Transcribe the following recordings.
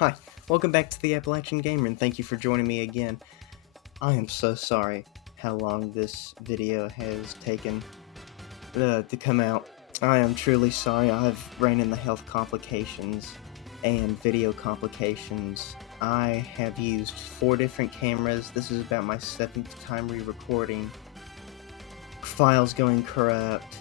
Hi, welcome back to the Appalachian Gamer, and thank you for joining me again. I am so sorry how long this video has taken to come out. I am truly sorry. I've ran into health complications and video complications. I have used 4 different cameras. This is about my 7th time re-recording. Files going corrupt,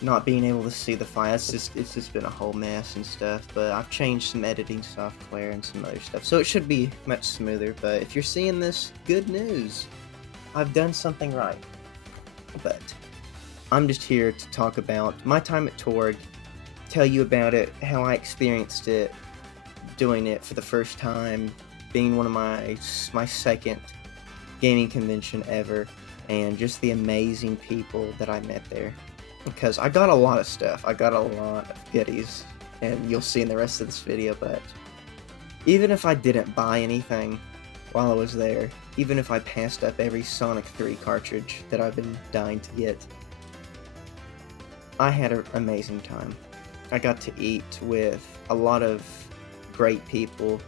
not being able to see the file. It's just been a whole mess and stuff, but I've changed some editing software and some other stuff, so it should be much smoother. But if you're seeing this, good news, I've done something right. But I'm just here to talk about my time at TORG, tell you about it, how I experienced it, doing it for the first time, being one of my second gaming convention ever, and just the amazing people that I met there. Because I got a lot of stuff, I got a lot of goodies, and you'll see in the rest of this video, but even if I didn't buy anything while I was there, even if I passed up every Sonic 3 cartridge that I've been dying to get, I had an amazing time. I got to eat with a lot of great people,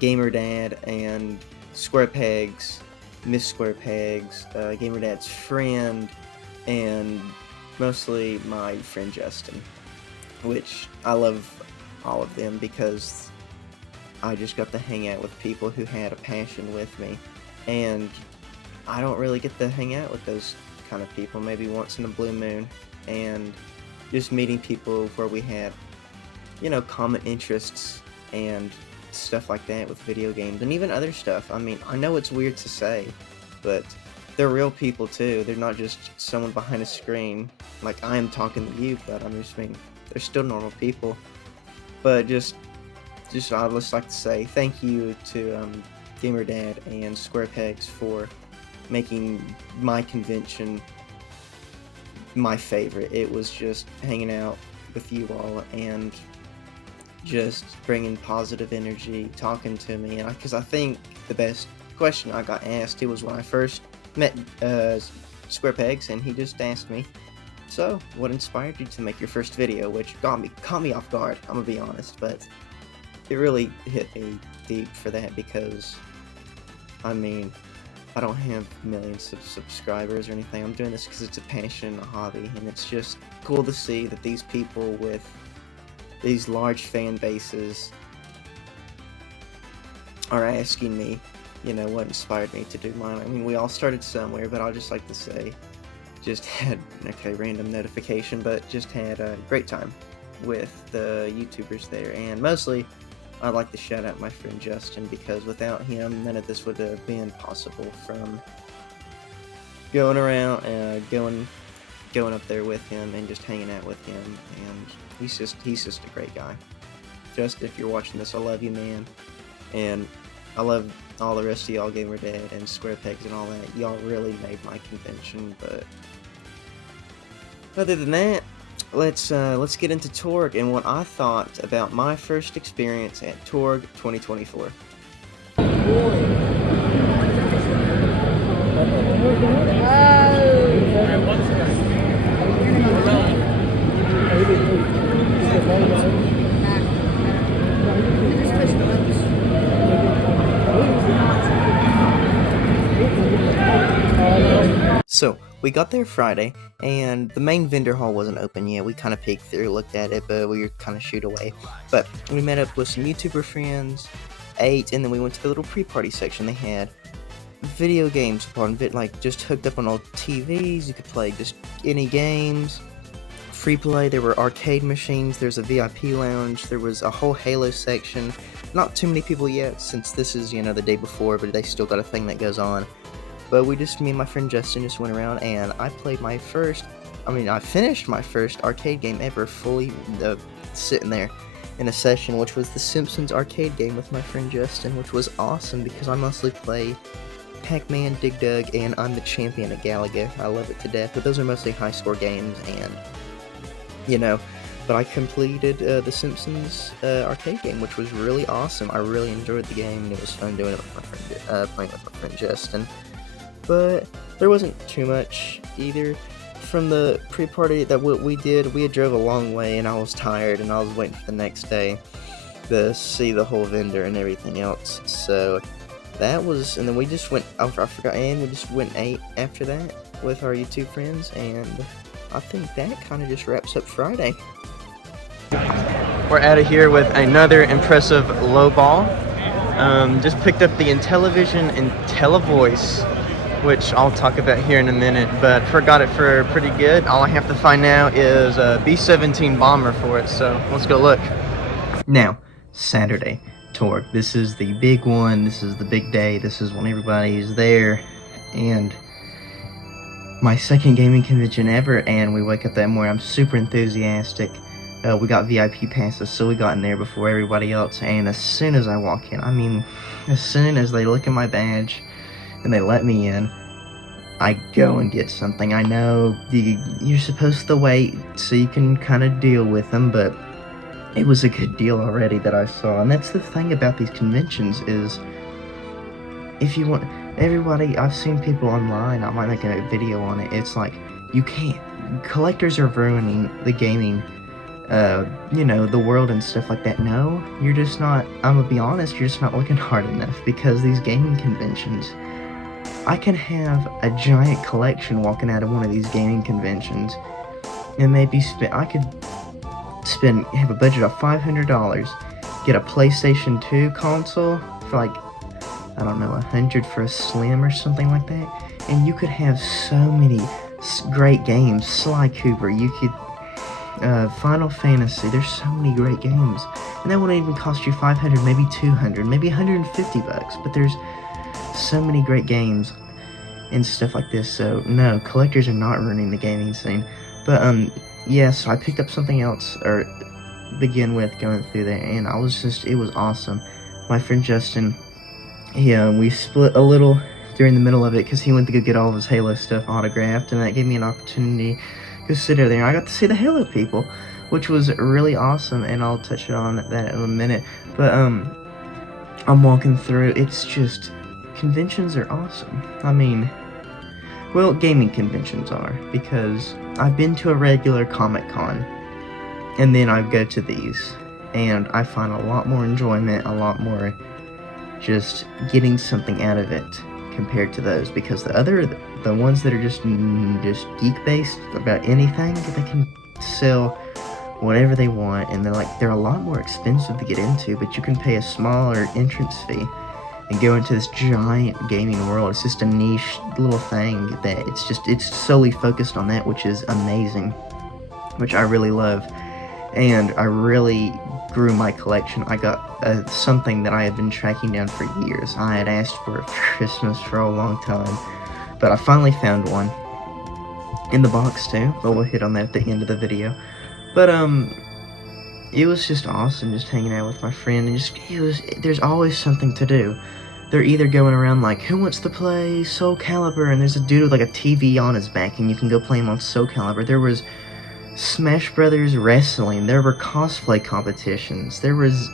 Gamer Dad and Square Pegs, Miss Square Pegs, Gamer Dad's friend, and mostly my friend Justin, which I love all of them because I just got to hang out with people who had a passion with me, and I don't really get to hang out with those kind of people maybe once in a blue moon, and just meeting people where we had, common interests and stuff like that with video games and even other stuff. I mean, I know it's weird to say, but they're real people too. They're not just someone behind a screen. Like, I am talking to you, but they're still normal people. But just I'd just like to say thank you to Gamer Dad and Square Pegs for making my convention my favorite. It was just hanging out with you all and just bringing positive energy, talking to me, and because I think the best question I got asked, it was when I first met Square Pegs, and he just asked me, so what inspired you to make your first video, which caught me off guard, I'm gonna be honest, but it really hit me deep for that because, I mean, I don't have millions of subscribers or anything. I'm doing this because it's a passion, a hobby, and it's just cool to see that these people with these large fan bases are asking me, what inspired me to do mine. I mean, we all started somewhere, but I'll just like to say, random notification, but just had a great time with the YouTubers there, and mostly, I'd like to shout out my friend Justin, because without him, none of this would have been possible, from going around, going up there with him, and just hanging out with him, and he's just a great guy. Justin, if you're watching this, I love you, man, and I love all the rest of y'all, Gamer Dad and Square Pegs and all that. Y'all really made my convention. But other than that, let's get into TORG and what I thought about my first experience at TORG 2024. So, we got there Friday, and the main vendor hall wasn't open yet. We kind of peeked through, looked at it, but we were kind of shooed away. But we met up with some YouTuber friends, ate, and then we went to the little pre-party section. They had video games just hooked up on old TVs. You could play just any games. Free play, there were arcade machines, there's a VIP lounge, there was a whole Halo section. Not too many people yet, since this is, the day before, but they still got a thing that goes on. But me and my friend Justin just went around, and I finished my first arcade game ever, fully sitting there in a session, which was the Simpsons arcade game with my friend Justin, which was awesome because I mostly play Pac-Man, Dig Dug, and I'm the champion at Galaga. I love it to death, but those are mostly high-score games, and, but I completed the Simpsons arcade game, which was really awesome. I really enjoyed the game, and it was fun doing it with my friend, playing with my friend Justin. But there wasn't too much either. From the pre-party that what we did, we had drove a long way, and I was tired, and I was waiting for the next day. see the whole vendor and everything else. So that was, and then we just went, I forgot, and we just went and ate after that with our YouTube friends, and I think that kind of just wraps up Friday. We're out of here with another impressive low ball. Just picked up the Intellivision IntelliVoice, which I'll talk about here in a minute, but forgot it for pretty good. All I have to find now is a B-17 bomber for it, so let's go look. Now, Saturday, TORG. This is the big one. This is the big day. This is when everybody is there, and my second gaming convention ever, and we wake up that morning. I'm super enthusiastic. We got VIP passes, so we got in there before everybody else, and as soon as I walk in, I mean, as soon as they look at my badge and they let me in, I go and get something. I know you're supposed to wait so you can kind of deal with them, but it was a good deal already that I saw. And that's the thing about these conventions is, if you want, everybody, I've seen people online, I might make a video on it, it's like, you can't, collectors are ruining the gaming, you know, the world and stuff like that. No, you're just not, I'm gonna be honest, you're just not looking hard enough, because these gaming conventions, I can have a giant collection walking out of one of these gaming conventions, and maybe have a budget of $500, get a PlayStation 2 console for like, I don't know, $100 for a Slim or something like that, and you could have so many great games. Sly Cooper, you could, Final Fantasy, there's so many great games, and that wouldn't even cost you $500, maybe $200, maybe $150, but there's so many great games and stuff like this. So no, collectors are not ruining the gaming scene. But yeah, so I picked up something else, or begin with going through there, and I was just, it was awesome. My friend Justin, we split a little during the middle of it, because he went to go get all of his Halo stuff autographed, and that gave me an opportunity to sit there, and I got to see the Halo people, which was really awesome, and I'll touch on that in a minute. But I'm walking through, it's just, conventions are awesome. I mean, well, gaming conventions are, because I've been to a regular Comic-Con, and then I go to these, and I find a lot more enjoyment, a lot more just getting something out of it compared to those, because the ones that are just geek-based about anything, they can sell whatever they want, and they're a lot more expensive to get into, but you can pay a smaller entrance fee and go into this giant gaming world. It's just a niche little thing that it's solely focused on that, which is amazing, which I really love. And I really grew my collection. I got something that I had been tracking down for years. I had asked for it for Christmas for a long time, but I finally found one in the box too, but we'll hit on that at the end of the video. But it was just awesome, just hanging out with my friend, and there's always something to do. They're either going around like, who wants to play Soul Calibur, and there's a dude with like a TV on his back, and you can go play him on Soul Calibur. There was Smash Brothers wrestling, there were cosplay competitions, there was,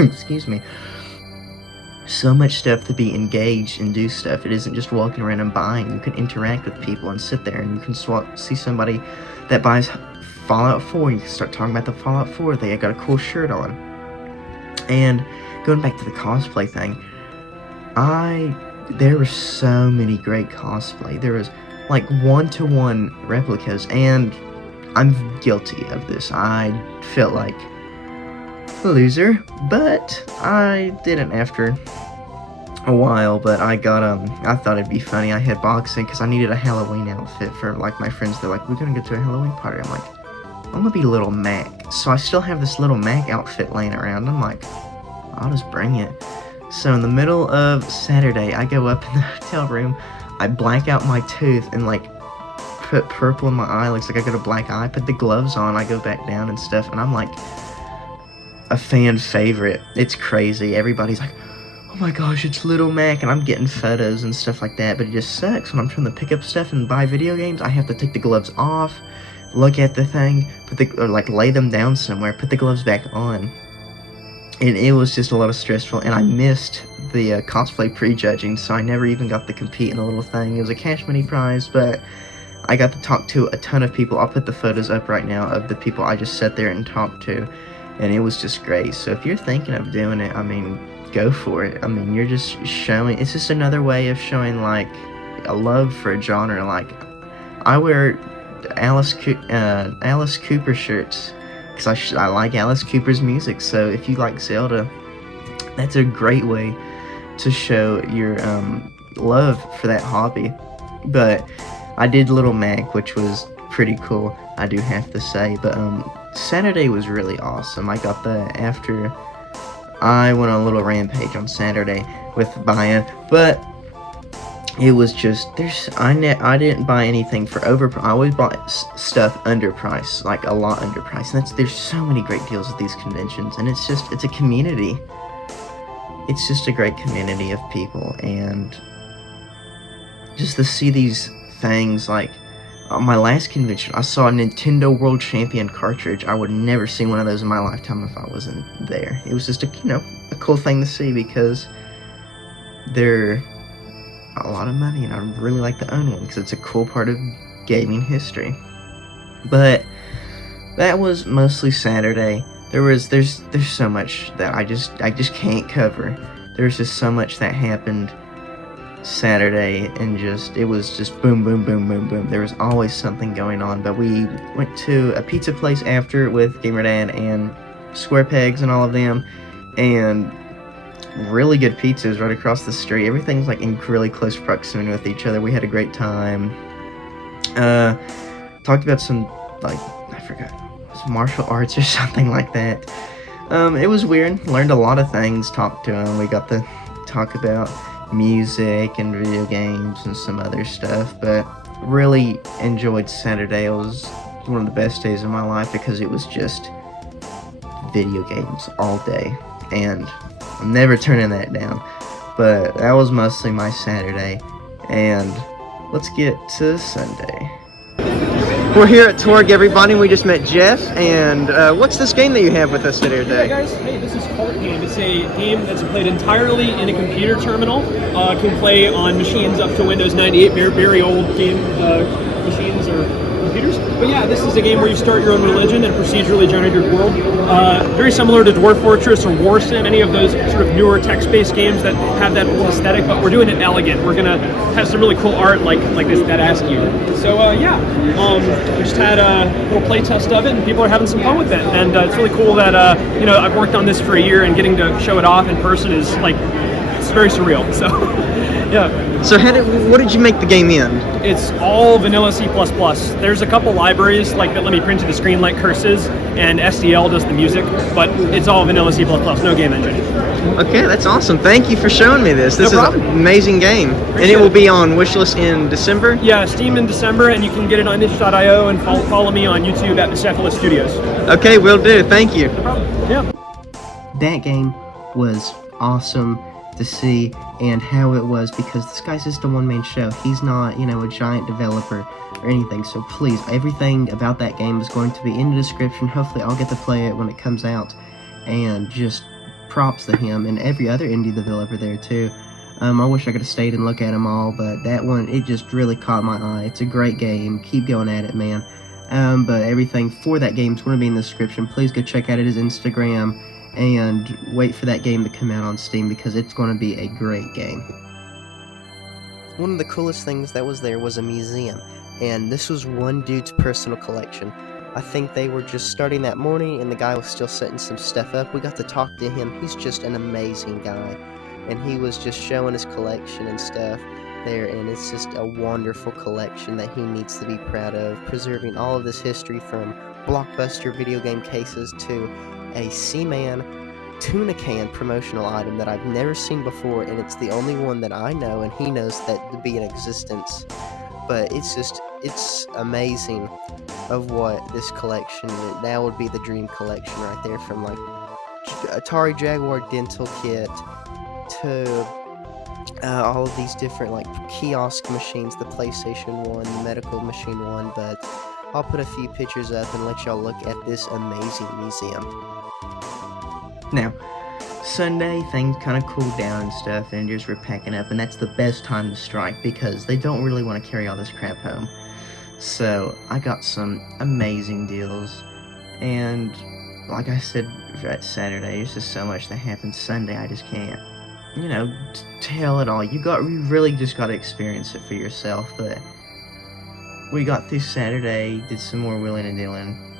excuse me, so much stuff to be engaged and do stuff. It isn't just walking around and buying. You can interact with people and sit there, and you can see somebody that buys Fallout 4, and you can start talking about the Fallout 4 they got a cool shirt on. And going back to the cosplay thing, there were so many great cosplay. There was like 1-to-1 replicas, and I'm guilty of this. I felt like a loser, but I didn't after a while. But I got I thought it'd be funny. I had boxing because I needed a Halloween outfit for like my friends. They're like, we're gonna go to a Halloween party. I'm like, I'm gonna be Little Mac. So I still have this Little Mac outfit laying around. I'm like, I'll just bring it. So in the middle of Saturday, I go up in the hotel room, I black out my tooth and like put purple in my eye, looks like I got a black eye, put the gloves on, I go back down and stuff, and I'm like a fan favorite. It's crazy. Everybody's like, oh my gosh, it's Little Mac, and I'm getting photos and stuff like that, but it just sucks when I'm trying to pick up stuff and buy video games. I have to take the gloves off, look at the thing, or like lay them down somewhere, put the gloves back on. And it was just a lot of stressful, and I missed the cosplay prejudging, so I never even got to compete in a little thing. It was a cash money prize, but I got to talk to a ton of people. I'll put the photos up right now of the people I just sat there and talked to, and it was just great. So if you're thinking of doing it, I mean, go for it. I mean, you're just showing, it's just another way of showing like a love for a genre. Like, I wear Alice Cooper shirts because I like Alice Cooper's music. So if you like Zelda, that's a great way to show your love for that hobby. But I did Little Mac, which was pretty cool, I do have to say. But Saturday was really awesome. I got that after I went on a little rampage on Saturday with buying, but it was just, I didn't buy anything for I always bought stuff underpriced, like a lot underpriced. And there's so many great deals at these conventions, and it's a community. It's just a great community of people, and just to see these things, like on my last convention, I saw a Nintendo World Champion cartridge. I would never see one of those in my lifetime if I wasn't there. It was just a cool thing to see, because they're a lot of money, and I'd really like to own one because it's a cool part of gaming history. But that was mostly Saturday. There's so much that I just can't cover. There's just so much that happened Saturday, and it was just boom, boom, boom, boom, boom. There was always something going on. But we went to a pizza place after with Gamer Dad and Square Pegs and all of them, and really good pizzas right across the street. Everything's like in really close proximity with each other. We had a great time. Talked about some, like, I forgot, martial arts or something like that. It was weird. Learned a lot of things. Talked to him. We got to talk about music and video games and some other stuff. But really enjoyed Saturday. It was one of the best days of my life because it was just video games all day, and I'm never turning that down. But that was mostly my Saturday, and let's get to Sunday. We're here at TORG, everybody. We just met Jeff, and what's this game that you have with us today? Hey guys, hey, this is Cart Game. It's a game that's played entirely in a computer terminal. Can play on machines up to Windows 98, very old game machines or computers. But yeah, this is a game where you start your own religion and procedurally generated world. Very similar to Dwarf Fortress or Warsim, any of those sort of newer text-based games that have that old aesthetic, but we're doing it elegant. We're gonna have some really cool art like this that Askew. So yeah, we just had a little play test of it, and people are having some fun with it. And it's really cool that I've worked on this for a year, and getting to show it off in person is like, it's very surreal. So yeah. So what did you make the game in? It's all vanilla C++. There's a couple libraries like that let me print to the screen like Curses, and SDL does the music, but it's all vanilla C++, no game engine. Okay, that's awesome. Thank you for showing me this. This is an amazing game. And it will be on wishlist in December? Yeah, Steam in December, and you can get it on itch.io, and follow me on YouTube at Cephalus Studios. Okay, will do. Thank you. No problem. Yeah. That game was awesome to see, and how it was, because this guy's just a one-man show. He's not, a giant developer or anything. So please, everything about that game is going to be in the description. Hopefully I'll get to play it when it comes out, and just props to him and every other indie developer there too. I wish I could have stayed and looked at them all, but that one, it just really caught my eye. It's a great game. Keep going at it, man. But everything for that game is going to be in the description. Please go check out his Instagram, and wait for that game to come out on Steam, because it's going to be a great game. One of the coolest things that was there was a museum, and this was one dude's personal collection. I think they were just starting that morning, and the guy was still setting some stuff up. We got to talk to him. He's just an amazing guy, and he was just showing his collection and stuff there, and it's just a wonderful collection that he needs to be proud of, preserving all of this history from blockbuster video game cases to a Seaman tuna can promotional item that I've never seen before, and it's the only one that I know, and he knows that to be in existence. But it's amazing of what this collection, that would be the dream collection right there, from like Atari Jaguar dental kit to all of these different like kiosk machines, the PlayStation 1, the medical machine 1, but I'll put a few pictures up and let y'all look at this amazing museum. Now, Sunday, things kind of cooled down and stuff, and just were packing up, and that's the best time to strike, because they don't really want to carry all this crap home. So, I got some amazing deals, and like I said, that Saturday. There's just so much that happened Sunday. I just can't, tell it all. You really just got to experience it for yourself. But we got through Saturday, did some more wheeling and dealing,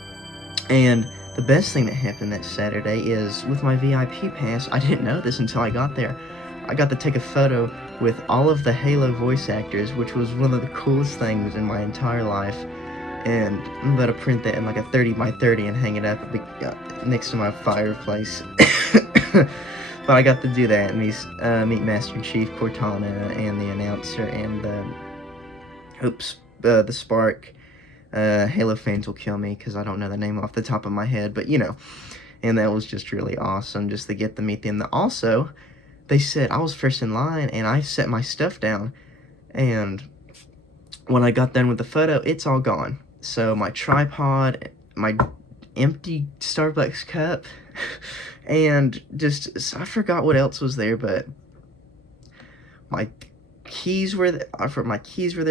and the best thing that happened that Saturday is with my VIP pass. I didn't know this until I got there. I got to take a photo with all of the Halo voice actors, which was one of the coolest things in my entire life. And I'm about to print that in like a 30 by 30 and hang it up next to my fireplace. But I got to do that and meet Master Chief Cortana and the announcer and the Spark. Halo fans will kill me because I don't know the name off the top of my head, but and that was just really awesome just to get to meet them. Also, they said I was first in line and I set my stuff down, and when I got done with the photo, it's all gone. So my tripod, my empty Starbucks cup, and I forgot what else was there, but my keys were there, my keys were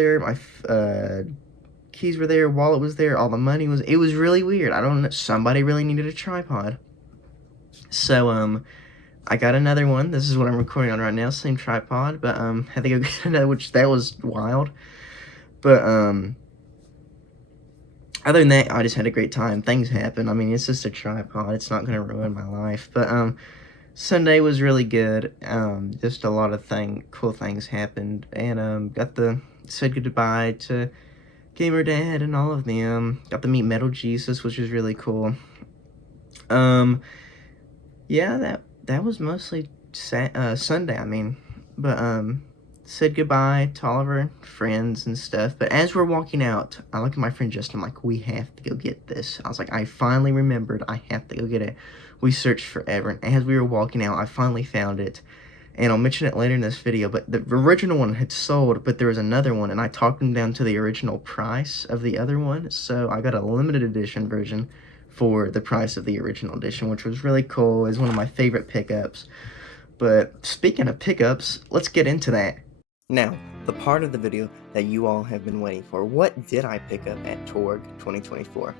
there, wallet was there, all the money was, it was really weird. I don't know, somebody really needed a tripod. So, I got another one. This is what I'm recording on right now, same tripod, but, had to go get another, which that was wild. But, other than that, I just had a great time. Things happen. I mean, it's just a tripod. It's not going to ruin my life. But, Sunday was really good. Just a lot of cool things happened. And, said goodbye to Gamer Dad and all of them. Got to meet Metal Jesus, which was really cool. Yeah, that was mostly Sunday, I mean. But, said goodbye to all of our friends and stuff. But as we're walking out, I look at my friend Justin, I'm like, we have to go get this. I was like, I finally remembered I have to go get it. We searched forever, and as we were walking out, I finally found it. And I'll mention it later in this video, but the original one had sold, but there was another one, and I talked them down to the original price of the other one, so I got a limited edition version for the price of the original edition, which was really cool. It was one of my favorite pickups. But speaking of pickups, let's get into that. Now, the part of the video that you all have been waiting for. What did I pick up at TORG 2024?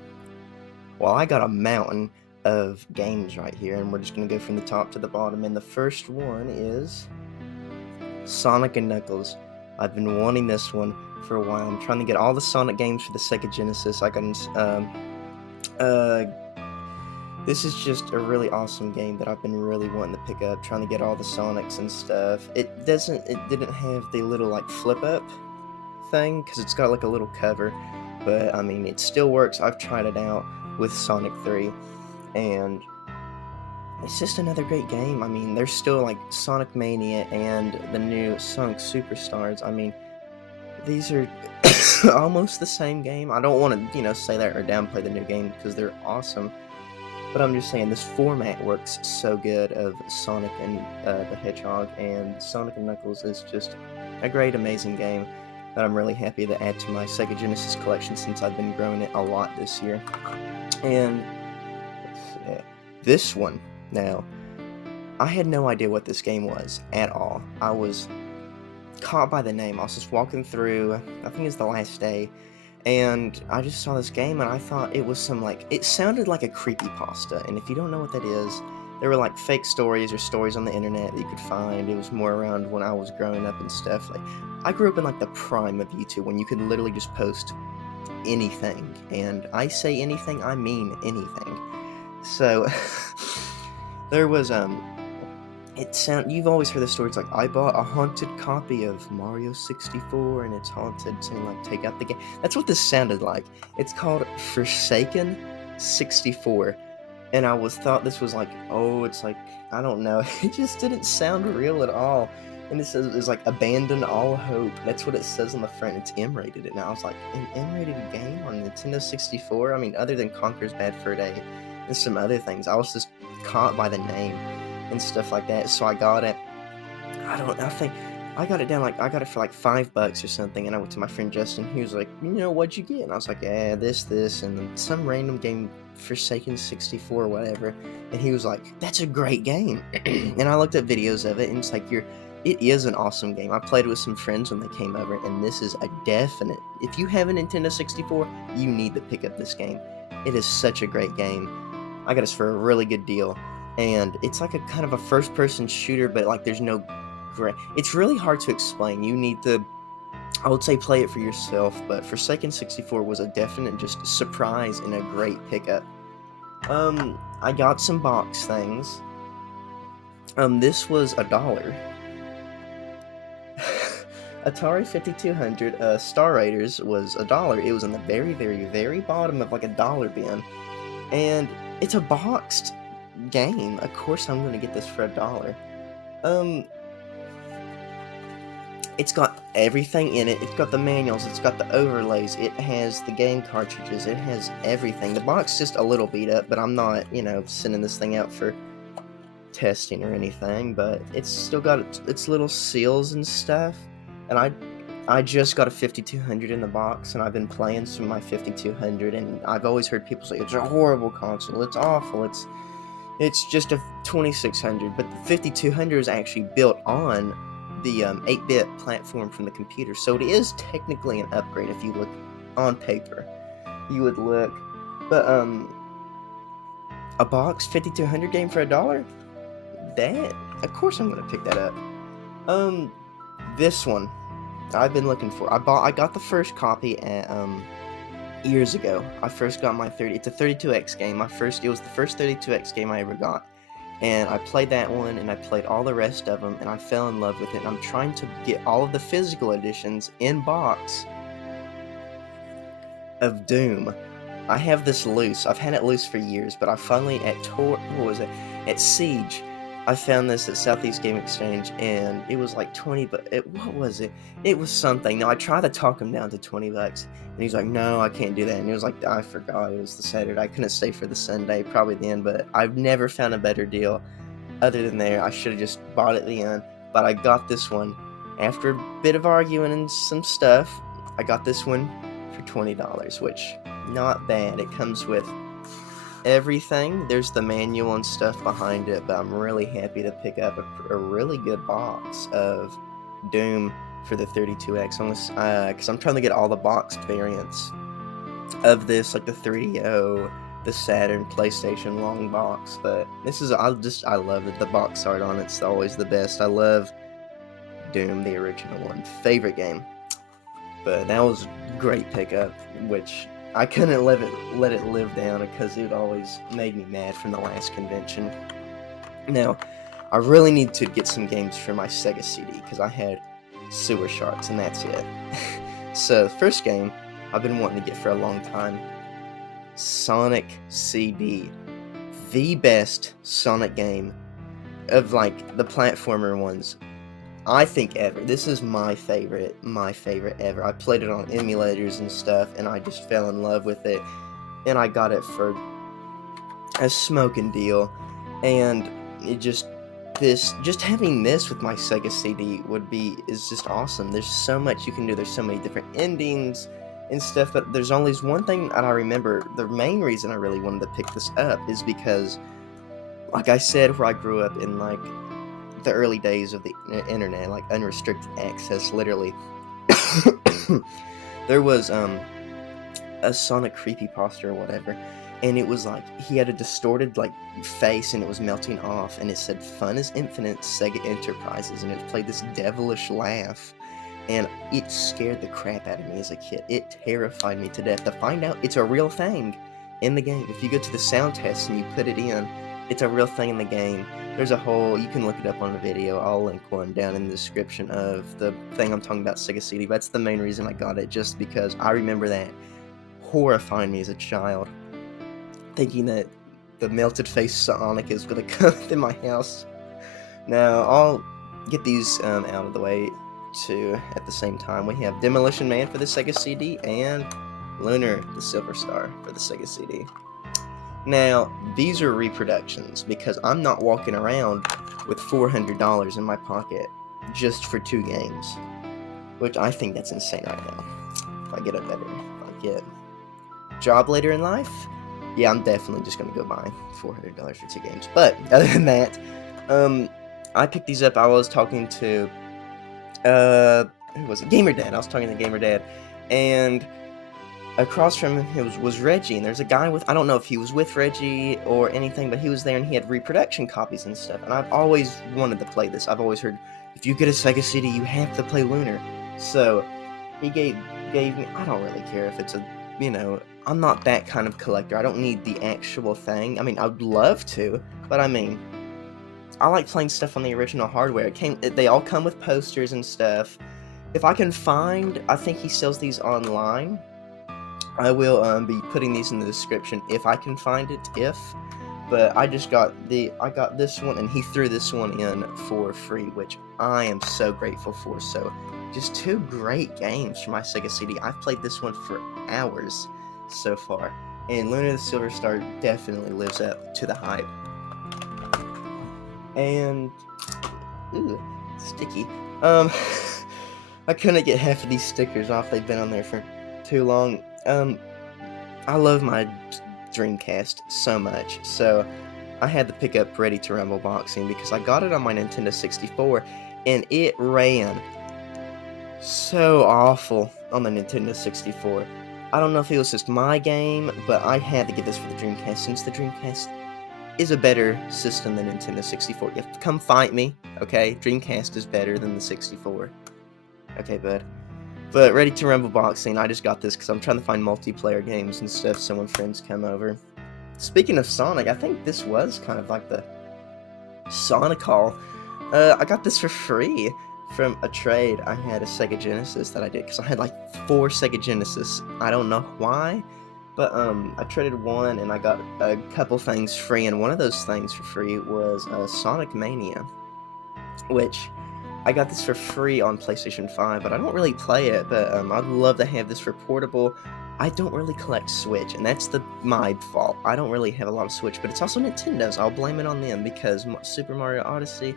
Well, I got a mountain of games right here, and we're just going to go from the top to the bottom, and the first one is Sonic & Knuckles. I've been wanting this one for a while. I'm trying to get all the Sonic games for the Sega Genesis. This is just a really awesome game that I've been really wanting to pick up, trying to get all the Sonics and stuff. It didn't have the little, like, flip-up thing, because it's got, like, a little cover, but, I mean, it still works. I've tried it out with Sonic 3, and it's just another great game. I mean, there's still, like, Sonic Mania and the new Sonic Superstars. I mean, these are almost the same game. I don't want to, say that or downplay the new game, because they're awesome. But I'm just saying, this format works so good of Sonic and the Hedgehog, and Sonic & Knuckles is just a great, amazing game that I'm really happy to add to my Sega Genesis collection since I've been growing it a lot this year. And this one, now, I had no idea what this game was at all. I was caught by the name. I was just walking through, I think it was the last day, and I just saw this game, and I thought it was it sounded like a creepypasta, and if you don't know what that is, there were, like, fake stories or stories on the internet that you could find. It was more around when I was growing up and stuff. Like, I grew up in, like, the prime of YouTube, when you could literally just post anything, and I say anything, I mean anything. So, there was, you've always heard the stories like, I bought a haunted copy of Mario 64 and it's haunted, saying, like, take out the game. That's what this sounded like. It's called Forsaken 64, and I thought this was like, oh, it's like, I don't know, it just didn't sound real at all. And it says it's like, abandon all hope. That's what it says on the front. It's M-rated, and I was like, an M-rated game on Nintendo 64? I mean, other than Conker's Bad Fur Day and some other things, I was just caught by the name and stuff like that, so I got it. I think I got it I got it for like $5 or something, and I went to my friend Justin. He was like, what'd you get? And I was like, this, and then some random game, Forsaken 64 or whatever, and he was like, that's a great game. And I looked up videos of it, and it's like, it is an awesome game. I played it with some friends when they came over, and this is a definite, if you have a Nintendo 64, you need to pick up this game. It is such a great game. I got this for a really good deal, and it's like a kind of a first-person shooter, but like there's no it's really hard to explain. You need to, I would say, play it for yourself, but Forsaken 64 was a definite just surprise and a great pickup. I got some box things. This was $1. Atari 5200 Star Raiders was $1. It was in the very, very, very bottom of like a dollar bin, and it's a boxed game. Of course, I'm gonna get this for $1. It's got everything in it. It's got the manuals. It's got the overlays. It has the game cartridges. It has everything. The box is just a little beat up, but I'm not, sending this thing out for testing or anything. But it's still got its little seals and stuff. And I just got a 5200 in the box, and I've been playing some of my 5200, and I've always heard people say it's a horrible console. It's awful. It's just a 2600, but the 5200 is actually built on the 8-bit platform from the computer, so it is technically an upgrade if you look on paper. You would look, but a box 5200 game for $1? That, of course I'm gonna pick that up. This one I've been looking for. I got the first copy at years ago. I first got my it's a 32X game. It was the first 32X game I ever got. And I played that one, and I played all the rest of them, and I fell in love with it. And I'm trying to get all of the physical editions in box of Doom. I have this loose. I've had it loose for years, but I finally, at at Siege, I found this at Southeast Game Exchange, and it was like 20, but what was it? It was something. Now, I tried to talk him down to $20, and he's like, no, I can't do that. And it was like, I forgot, it was the Saturday. I couldn't stay for the Sunday, probably then, but I've never found a better deal other than there. I should have just bought it then, but I got this one. After a bit of arguing and some stuff, I got this one for $20, which, not bad. It comes with everything. There's the manual and stuff behind it, but I'm really happy to pick up a really good box of Doom for the 32X, because I'm trying to get all the boxed variants of this, like the 3DO, the Saturn, PlayStation long box. But this is, I love it. The box art on it's always the best. I love Doom, the original one. Favorite game. But that was a great pickup, which I couldn't let it live down because it always made me mad from the last convention. Now, I really need to get some games for my Sega CD because I had Sewer Sharks, and that's it. So, the first game I've been wanting to get for a long time, Sonic CD. The best Sonic game of, like, the platformer ones, I think, ever. This is my favorite ever. I played it on emulators and stuff, and I just fell in love with it, and I got it for a smoking deal, and it just having this with my Sega CD is just awesome. There's so much you can do. There's so many different endings and stuff, but there's only one thing that I remember. The main reason I really wanted to pick this up is because, like I said, where I grew up in, like, the early days of the internet, like unrestricted access, literally, there was a Sonic creepypasta or whatever, and it was like he had a distorted like face, and it was melting off, and it said "Fun is Infinite, Sega Enterprises," and it played this devilish laugh, and it scared the crap out of me as a kid. It terrified me to death to find out it's a real thing in the game. If you go to the sound test and you put it in, it's a real thing in the game. There's a whole, you can look it up on a video, I'll link one down in the description of the thing I'm talking about, Sega CD. That's the main reason I got it, just because I remember that horrifying me as a child, thinking that the melted face Sonic is going to come in my house. Now, I'll get these out of the way too at the same time. We have Demolition Man for the Sega CD, and Lunar the Silver Star for the Sega CD. Now, these are reproductions, because I'm not walking around with $400 in my pocket just for 2 games, which I think that's insane right now. If I get a job later in life, yeah, I'm definitely just going to go buy $400 for 2 games. But other than that, I picked these up. I was talking to, who was it? Gamer Dad. I was talking to Gamer Dad, and across from him was Reggie, and there's a guy with, I don't know if he was with Reggie or anything, but he was there and he had reproduction copies and stuff. And I've always wanted to play this. I've always heard, if you get a Sega CD, you have to play Lunar. So he gave me, I don't really care if it's a, I'm not that kind of collector. I don't need the actual thing. I mean, I would love to, but I mean, I like playing stuff on the original hardware. They all come with posters and stuff. If I can find, I think he sells these online. I will be putting these in the description if I can find it. But I got this one, and he threw this one in for free, which I am so grateful for. So, just 2 great games for my Sega CD. I've played this one for hours so far, and Lunar the Silver Star definitely lives up to the hype. And ooh, sticky. I couldn't get half of these stickers off. They've been on there for too long. I love my Dreamcast so much, so I had to pick up Ready to Rumble Boxing because I got it on my Nintendo 64, and it ran so awful on the Nintendo 64. I don't know if it was just my game, but I had to get this for the Dreamcast, since the Dreamcast is a better system than Nintendo 64. You have to come fight me, okay? Dreamcast is better than the 64. Okay, bud. But Ready to Rumble Boxing, I just got this because I'm trying to find multiplayer games and stuff so when friends come over. Speaking of Sonic, I think this was kind of like the Sonic haul. I got this for free from a trade. I had a Sega Genesis that I did because I had like 4 Sega Genesis. I don't know why, but I traded one and I got a couple things free, and one of those things for free was Sonic Mania, which I got this for free on PlayStation 5, but I don't really play it, but I'd love to have this for portable. I don't really collect Switch, and that's my fault. I don't really have a lot of Switch, but it's also Nintendo's. I'll blame it on them, because Super Mario Odyssey,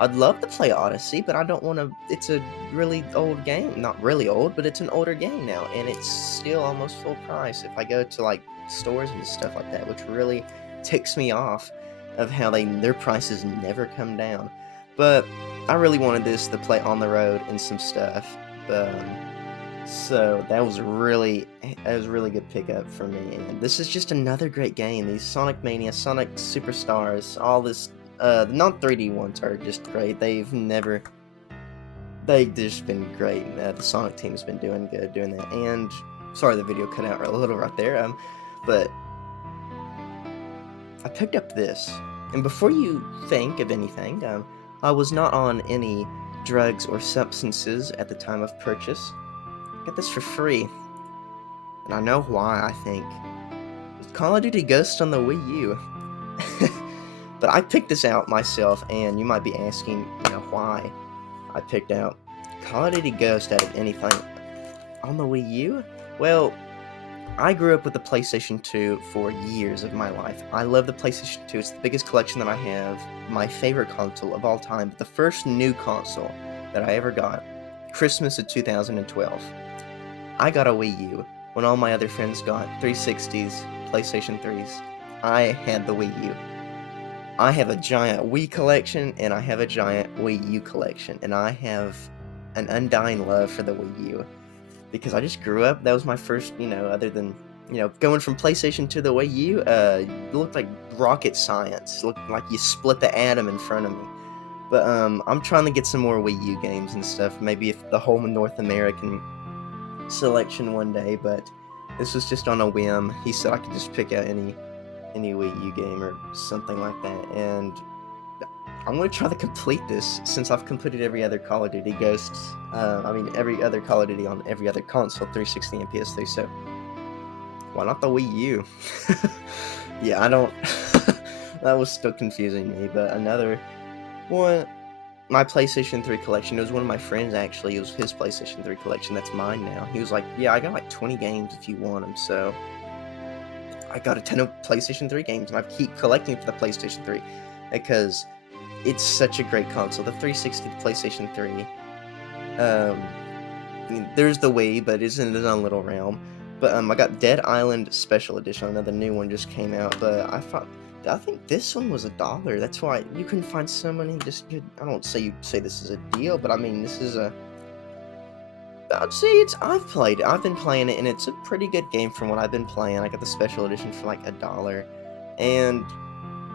I'd love to play Odyssey, but I don't want to. It's a really old game. Not really old, but it's an older game now, and it's still almost full price if I go to, like, stores and stuff like that, which really ticks me off of how their prices never come down. But I really wanted this to play on the road and some stuff, so that was a really good pickup for me. And this is just another great game. These Sonic Mania, Sonic Superstars, all this, the non-3D ones are just great. They've just been great. The Sonic team has been doing good doing that. And sorry, the video cut out a little right there. But I picked up this, and before you think of anything, I was not on any drugs or substances at the time of purchase. I got this for free, and I know why, I think. It's Call of Duty Ghost on the Wii U. But I picked this out myself, and you might be asking, why I picked out Call of Duty Ghost out of anything on the Wii U? Well, I grew up with the PlayStation 2 for years of my life. I love the PlayStation 2. It's the biggest collection that I have. My favorite console of all time. But the first new console that I ever got, Christmas of 2012. I got a Wii U when all my other friends got 360s, PlayStation 3s. I had the Wii U. I have a giant Wii collection, and I have a giant Wii U collection. And I have an undying love for the Wii U, because I just grew up. That was my first, other than, going from PlayStation to the Wii U, it looked like rocket science. It looked like you split the atom in front of me. But I'm trying to get some more Wii U games and stuff, maybe if the whole North American selection one day, but this was just on a whim. He said I could just pick out any Wii U game or something like that, and I'm going to try to complete this, since I've completed every other Call of Duty Ghosts, every other Call of Duty on every other console, 360 and PS3, so why not the Wii U? Yeah, I don't, that was still confusing me, but another one, my PlayStation 3 collection, it was one of my friends, actually. It was his PlayStation 3 collection. That's mine now. He was like, yeah, I got like 20 games if you want them. So I got a ton of PlayStation 3 games, and I keep collecting for the PlayStation 3 because it's such a great console. The 360, the PlayStation 3. There's the Wii, but it's in its own little realm. But I got Dead Island Special Edition. Another new one just came out, but I think this one was $1. That's why you can find so many just good. I don't say you say this is a deal, but I mean this is See, I've played it. I've been playing it, and it's a pretty good game from what I've been playing. I got the special edition for like $1, and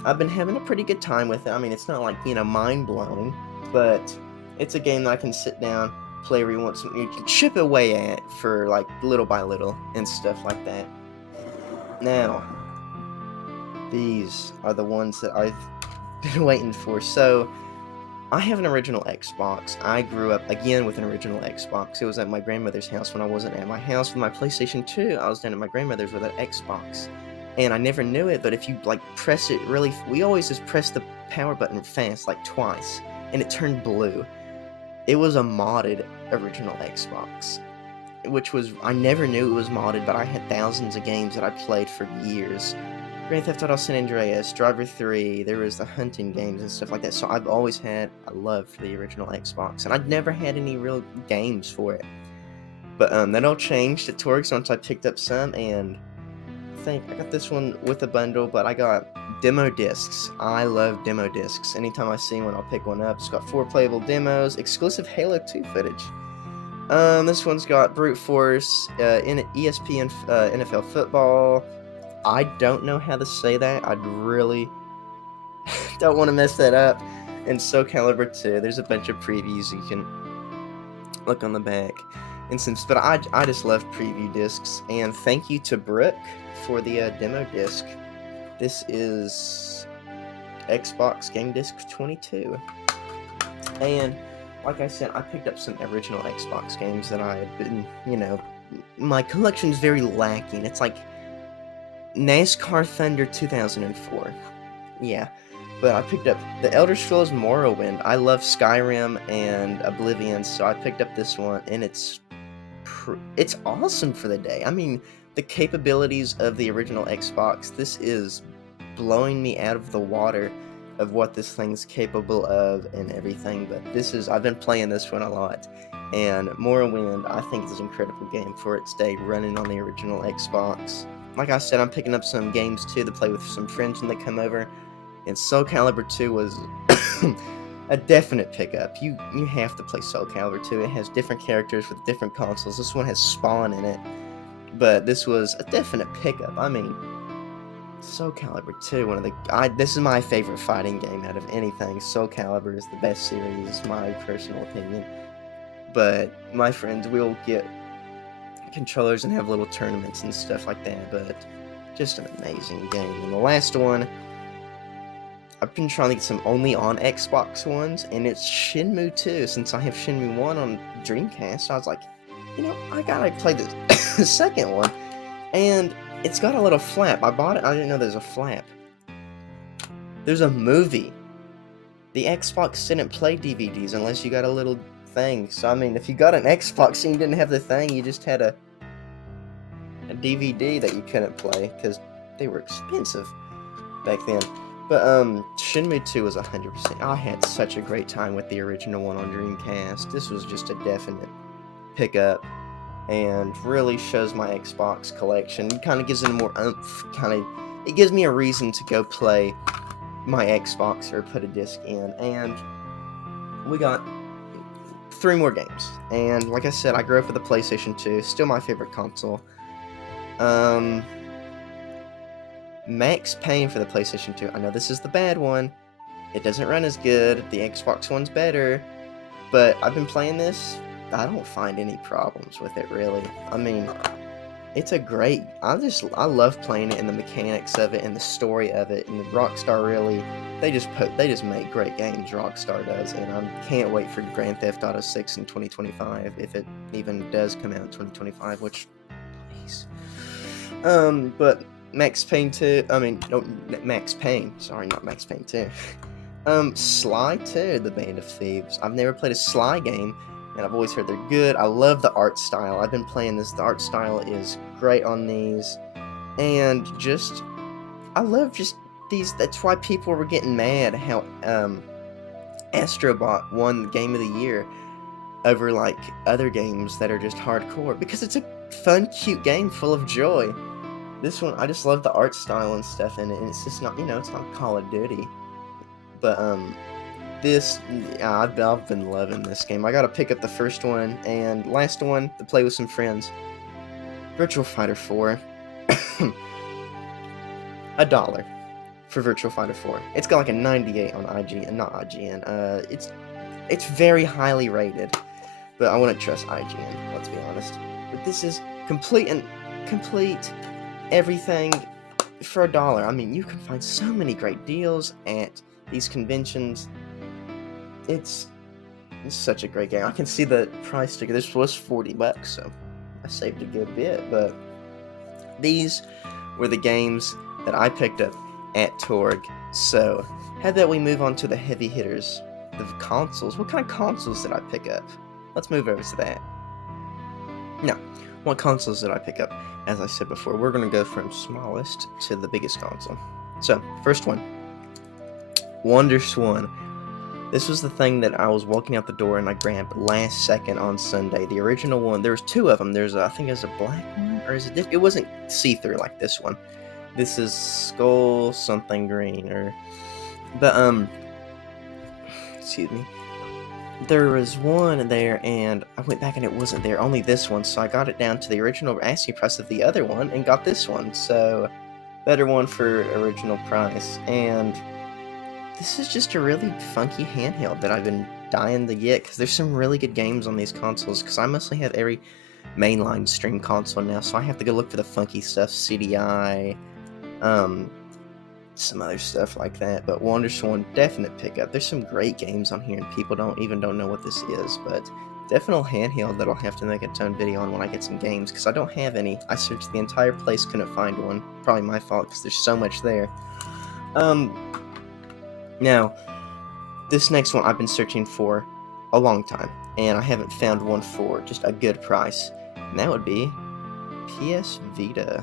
I've been having a pretty good time with it. I mean, it's not like, mind blowing, but it's a game that I can sit down, play every once in a while, you can chip away at for like little by little and stuff like that. Now, these are the ones that I've been waiting for. So, I have an original Xbox. I grew up, again, with an original Xbox. It was at my grandmother's house when I wasn't at my house with my PlayStation 2. I was down at my grandmother's with an Xbox. And I never knew it, but if you, press it really... We always just press the power button fast, twice. And it turned blue. It was a modded original Xbox. Which was... I never knew it was modded, but I had thousands of games that I played for years. Grand Theft Auto San Andreas, Driver 3, there was the hunting games and stuff like that, so I've always had a love for the original Xbox, and I'd never had any real games for it. But that all changed at TORG once I picked up some, and I think I got this one with a bundle, but I got demo discs. I love demo discs. Anytime I see one, I'll pick one up. It's got 4 playable demos, exclusive Halo 2 footage. This one's got Brute Force, ESPN, NFL football. I don't know how to say that. I'd really don't want to mess that up. And Soul Calibur 2. There's a bunch of previews you can look on the back. But I just love preview discs. And thank you to Brooke for the demo disc. This is Xbox Game Disc 22. And like I said, I picked up some original Xbox games that I had been, my collection's very lacking. It's like NASCAR Thunder 2004. Yeah. But I picked up the Elder Scrolls Morrowind. I love Skyrim and Oblivion, so I picked up this one, and it's awesome for the day. I mean, the capabilities of the original Xbox, this is blowing me out of the water of what this thing's capable of and everything, but I've been playing this one a lot, and Morrowind, I think, is an incredible game for its day, running on the original Xbox. Like I said, I'm picking up some games, too, to play with some friends when they come over, and Soul Calibur 2 was a definite pickup. You have to play Soul Calibur 2. It has different characters with different consoles. This one has Spawn in it, but this was a definite pickup. I mean, Soul Calibur 2, this is my favorite fighting game out of anything. Soul Calibur is the best series, my personal opinion. But my friends will get controllers and have little tournaments and stuff like that, but just an amazing game. And the last one, I've been trying to get some only on Xbox ones, and it's Shenmue 2. Since I have Shenmue 1 on Dreamcast, I was like, I gotta play the second one. And it's got a little flap. I bought it, I didn't know there's a flap. There's a movie. The Xbox didn't play DVDs unless you got a little thing. So, I mean, if you got an Xbox and you didn't have the thing, you just had a DVD that you couldn't play, because they were expensive back then. But, Shenmue 2 was 100%. I had such a great time with the original one on Dreamcast. This was just a definite pickup, and really shows my Xbox collection. It kind of gives it a more oomph, it gives me a reason to go play my Xbox or put a disc in. And we got 3 more games. And like I said, I grew up with the PlayStation 2, still my favorite console. Max Payne for the PlayStation 2. I know this is the bad one. It doesn't run as good. The Xbox one's better. But I've been playing this. I don't find any problems with it, really. I mean, it's a great... I love playing it, and the mechanics of it, and the story of it, and the Rockstar really... They just make great games, Rockstar does, and I can't wait for Grand Theft Auto 6 in 2025, if it even does come out in 2025, which... Please. But... Max Payne 2, Max Payne, sorry, not Max Payne 2. Sly 2, The Band of Thieves. I've never played a Sly game, and I've always heard they're good. I love the art style. I've been playing this. The art style is great on these, and I love these. That's why people were getting mad how Astrobot won the Game of the Year over, other games that are just hardcore, because it's a fun, cute game full of joy. This one, I just love the art style and stuff in it, and it's just not, it's not Call of Duty. But, This, I've been loving this game. I gotta pick up the first one and last one to play with some friends. Virtual Fighter 4. $1 for Virtual Fighter 4. It's got like a 98 on IGN, not IGN. It's very highly rated, but I wouldn't trust IGN, let's be honest. But this is complete everything for $1. I mean, you can find so many great deals at these conventions. It's such a great game. I can see the price ticket. This was $40, so I saved a good bit. But these were the games that I picked up at TORG. So, how about we move on to the heavy hitters, the consoles? What kind of consoles did I pick up? Let's move over to that. Now, what consoles did I pick up? As I said before, we're going to go from smallest to the biggest console. So, first one, WonderSwan. This was the thing that I was walking out the door and I grabbed last second on Sunday. The original one, there was two of them. I think there's a black one, or is it different? It wasn't see-through like this one. This is skull something green, excuse me. There was one there, and I went back and it wasn't there, only this one, so I got it down to the original asking price of the other one and got this one, so better one for original price. And this is just a really funky handheld that I've been dying to get, because there's some really good games on these consoles, because I mostly have every mainline stream console now, so I have to go look for the funky stuff, CDI, some other stuff like that. But WonderSwan, definite pickup. There's some great games on here, and people don't know what this is, but definite handheld that I'll have to make a ton video on when I get some games, because I don't have any. I searched the entire place, couldn't find one. Probably my fault, because there's so much there. Now, this next one I've been searching for a long time, and I haven't found one for just a good price, and that would be PS Vita.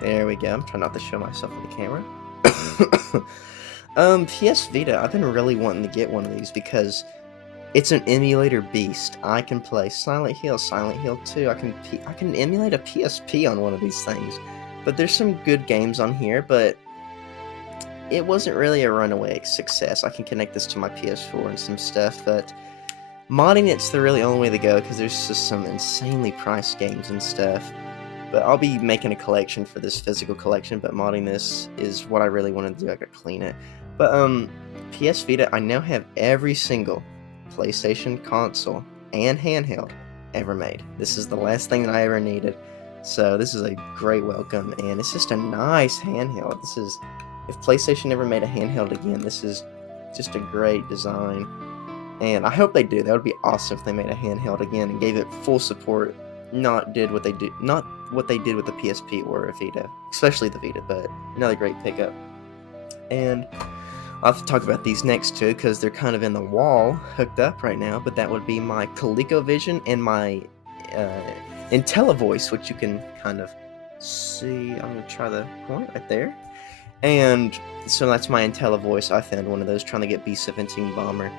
There we go. I'm trying not to show myself on the camera. PS Vita, I've been really wanting to get one of these because it's an emulator beast. I can play Silent Hill 2. I can emulate a PSP on one of these things. But there's some good games on here, but it wasn't really a runaway success. I can connect this to my PS4 and some stuff, but modding it's the really only way to go, because there's just some insanely priced games and stuff. But I'll be making a collection for this physical collection, but modding this is what I really want to do. I gotta clean it. But PS Vita, I now have every single PlayStation console and handheld ever made. This is the last thing that I ever needed. So this is a great welcome, and it's just a nice handheld. If PlayStation ever made a handheld again, this is just a great design. And I hope they do. That would be awesome if they made a handheld again and gave it full support. Not what they did with the PSP or a Vita, especially the Vita, but another great pickup. And I'll have to talk about these next two because they're kind of in the wall, hooked up right now, but that would be my ColecoVision and my IntelliVoice, which you can kind of see. I'm going to try the point right there. And so that's my IntelliVoice. I found one of those trying to get B-17 Bomber.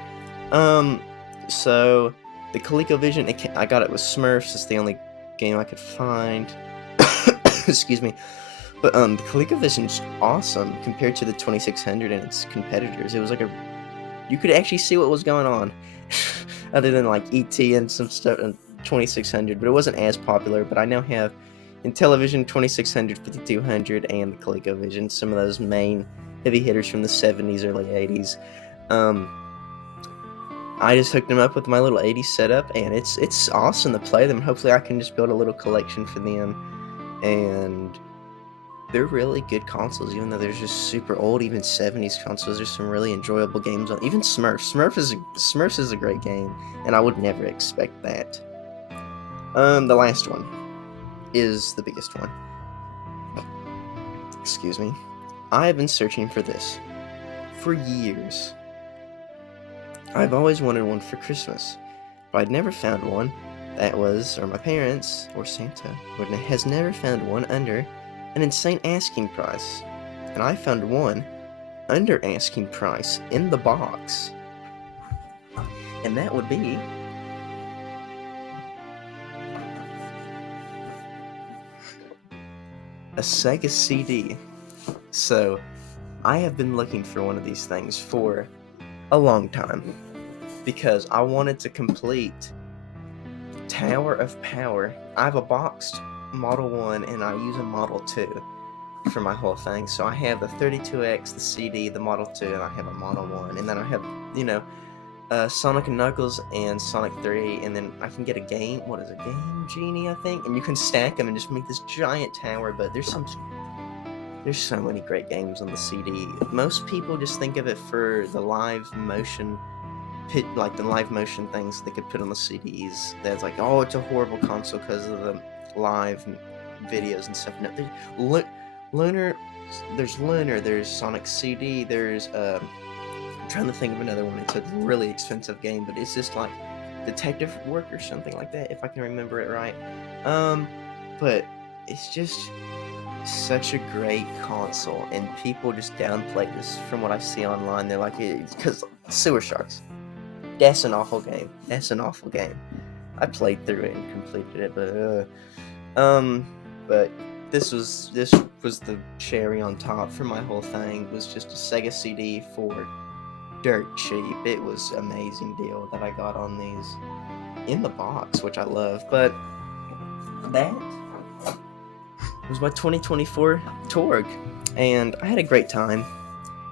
So the ColecoVision, I got it with Smurfs. It's the only game I could find. Excuse me. But the ColecoVision's awesome compared to the 2600 and its competitors. It was like you could actually see what was going on, other than like ET and some stuff in 2600. But it wasn't as popular. But I now have Intellivision 2600, 5200, and the ColecoVision. Some of those main heavy hitters from the 70s, early 80s. I just hooked them up with my little 80s setup, and it's awesome to play them. Hopefully I can just build a little collection for them, and they're really good consoles, even though they're just super old. Even 70s consoles, there's some really enjoyable games on. Even Smurfs. Smurfs is a great game, and I would never expect that. The last one is the biggest one. Excuse me. I have been searching for this for years. I've always wanted one for Christmas, but I'd never found one or my parents, or Santa, has never found one under an insane asking price. And I found one under asking price in the box. And that would be a Sega CD. So, I have been looking for one of these things for a long time because I wanted to complete Tower of Power. I have a boxed Model 1 and I use a Model 2 for my whole thing. So I have the 32X, the CD, the Model 2, and I have a Model 1. And then I have, Sonic and Knuckles and Sonic 3, and then I can get a game. What is it? Game Genie, I think. And you can stack them and just make this giant tower. But there's so many great games on the CD. Most people just think of it for the live motion like the live motion things they could put on the CDs. That's like, oh, it's a horrible console because of the live videos and stuff. No, Lunar. There's Lunar. There's Sonic CD. There's I'm trying to think of another one. It's a really expensive game, but it's just like Detective Work or something like that, if I can remember it right. But it's just such a great console, and people just downplay this. From what I see online, they're like, it's because Sewer Sharks. That's an awful game. I played through it and completed it, but this was the cherry on top for my whole thing. Was just a Sega CD for dirt cheap. It was an amazing deal that I got on these in the box, which I love. But that was my 2024 TORG, and I had a great time.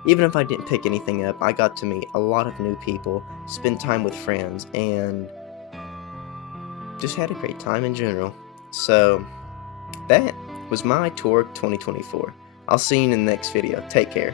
Even if I didn't pick anything up, I got to meet a lot of new people, spend time with friends, and just had a great time in general. So, that was my TORG 2024. I'll see you in the next video. Take care.